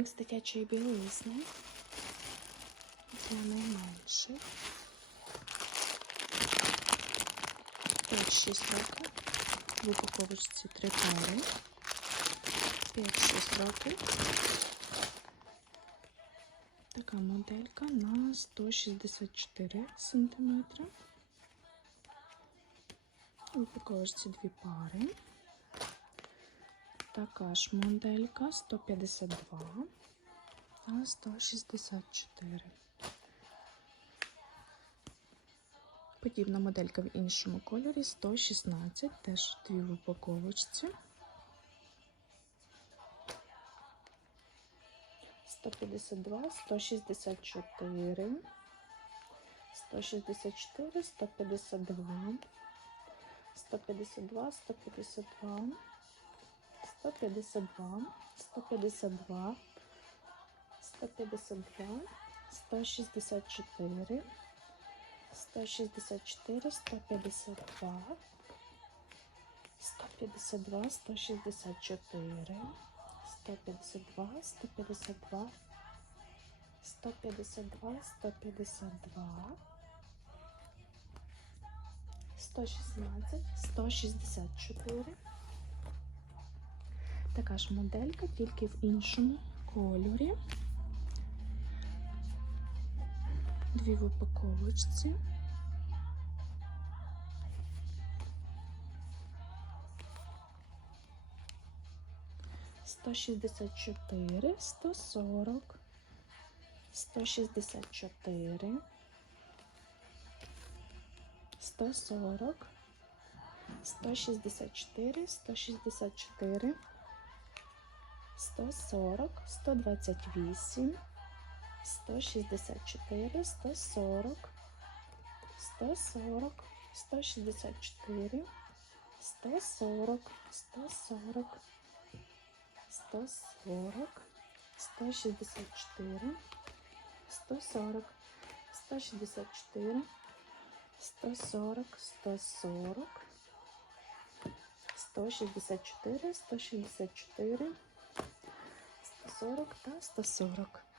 Мікс дитячої білизни для найменших. 5-6 років. В упаковочці 3 пари. 5-6 років. Така моделька на 164 см. В упаковочці дві пари. Така ж моделька 152 та 164. Подібна моделька в іншому кольорі 116, теж дві в упаковочці. 152, 164, 164, 152, 152, 152, 152, 152, 152, 164, 164, 152, 152, 164, 152, 152, 152, 152, 116, 164. Така ж моделька, тільки в іншому кольорі. Дві в упаковочці. Сто шістдесят чотири, сто сорок, сто шістдесят чотири, сто сорок, сто шістдесят чотири, сто шістдесят чотири. 140, 128, 164, 140, 140, 164, 140, 140, 140, 164, 140, 164, 140, 140, 164, 164, 140 та 140.